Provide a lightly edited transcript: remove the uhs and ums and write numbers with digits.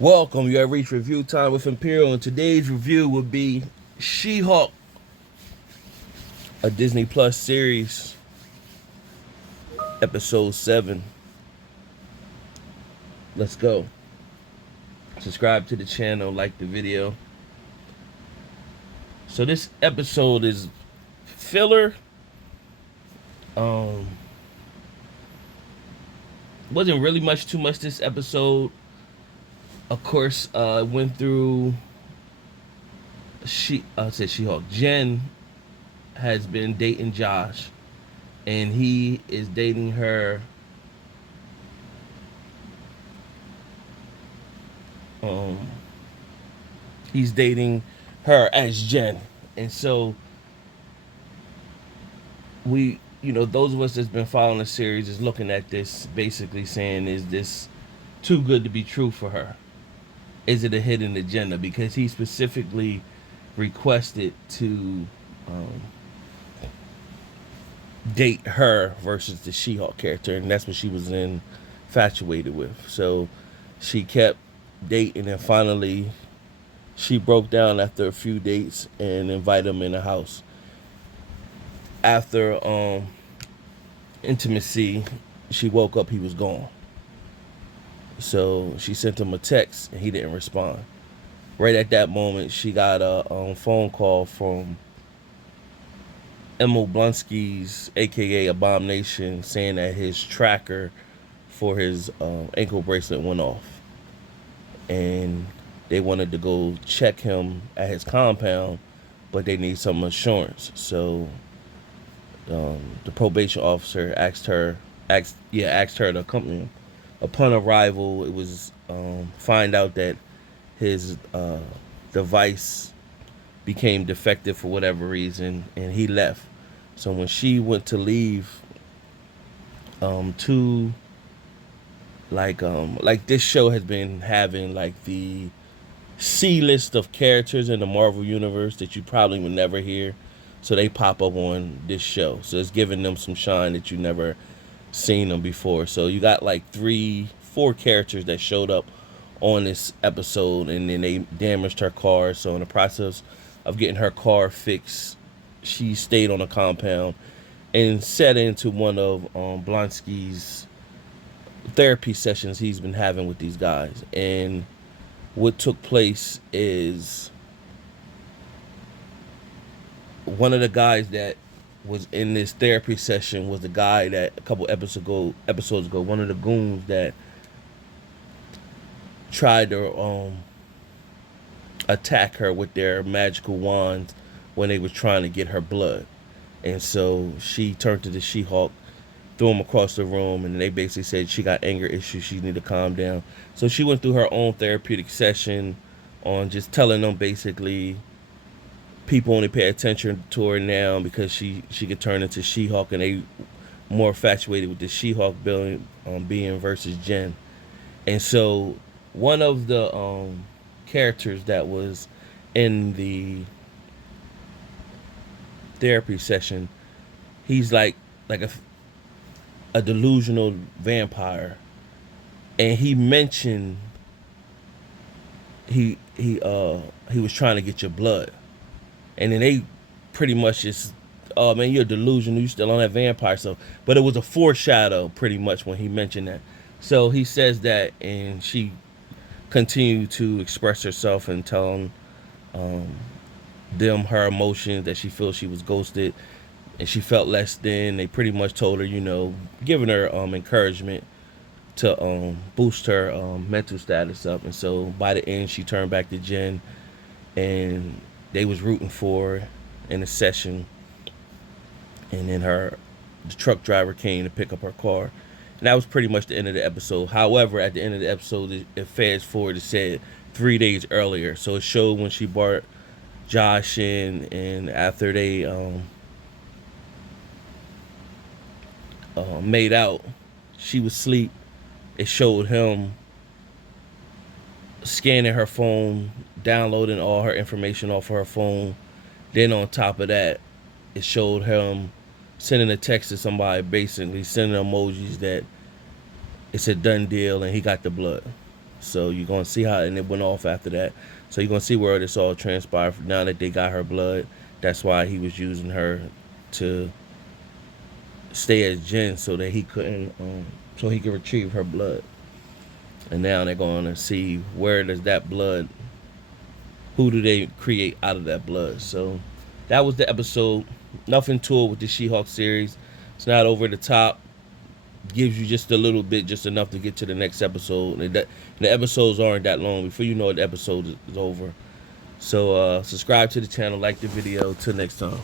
Welcome, you have reached review time with Imperial, and today's review will be She-Hulk, a Disney Plus series, episode 7. Let's go. Subscribe to the channel, like the video. So this episode is filler. Um, wasn't really too much this episode. Of course, went through She-Hulk. Jen has been dating Josh, and he is dating her. Um, he's dating her as Jen, and so those of us that's been following the series is looking at this, basically saying, is this too good to be true for her? Is it a hidden agenda? Because he specifically requested to date her versus the She-Hulk character, and that's what she was infatuated with. So she kept dating, and finally she broke down after a few dates and invited him in the house. After intimacy, she woke up, he was gone. So she sent him a text and he didn't respond. Right at that moment, she got a phone call from Emil Blonsky's, aka Abomination, saying that his tracker for his ankle bracelet went off, and they wanted to go check him at his compound, but they need some assurance. So the probation officer asked her to accompany him. Upon arrival, it was find out that his device became defective for whatever reason, and he left. So when she went to leave, two like this show has been having like the C list of characters in the Marvel universe that you probably would never hear. So they pop up on this show. So it's giving them some shine that you never seen them before. So you got like 4 characters that showed up on this episode, and then they damaged her car. So in the process of getting her car fixed, she stayed on the compound and set into one of Blonsky's therapy sessions he's been having with these guys. And what took place is one of the guys that was in this therapy session was the guy that a couple episodes ago, one of the goons that tried to attack her with their magical wands when they were trying to get her blood. And so she turned to the She-Hulk, threw him across the room, and they basically said she got anger issues, she needed to calm down. So she went through her own therapeutic session on just telling them basically people only pay attention to her now because she could turn into She-Hulk, and they more infatuated with the She-Hulk being versus Jen. And so one of the characters that was in the therapy session, he's like a delusional vampire, and he mentioned he was trying to get your blood. And then they pretty much just, oh man, you're delusional, you still on that vampire. So, but it was a foreshadow pretty much when he mentioned that. So he says that, and she continued to express herself and tell them her emotions, that she feels she was ghosted and she felt less than. They pretty much told her, giving her encouragement to boost her mental status up. And so by the end, she turned back to Jen, and they was rooting for her in a session. And then the truck driver came to pick up her car, and that was pretty much the end of the episode. However, at the end of the episode, it fast forward, it said 3 days earlier. So it showed when she brought Josh in, and after they made out, she was asleep. It showed him scanning her phone, downloading all her information off her phone. Then on top of that, it showed him sending a text to somebody, basically sending emojis that it's a done deal and he got the blood. So you're gonna see how, and it went off after that. So you're gonna see where this all transpired. Now that they got her blood, that's why he was using her to stay as Jen, so that he couldn't, so he could retrieve her blood. And now they're going to see where does that blood, who do they create out of that blood. So that was the episode. Nothing to it with the She-Hulk series. It's not over the top. Gives you just a little bit, just enough to get to the next episode. And the episodes aren't that long. Before you know it, the episode is over. So subscribe to the channel, like the video. Till next time.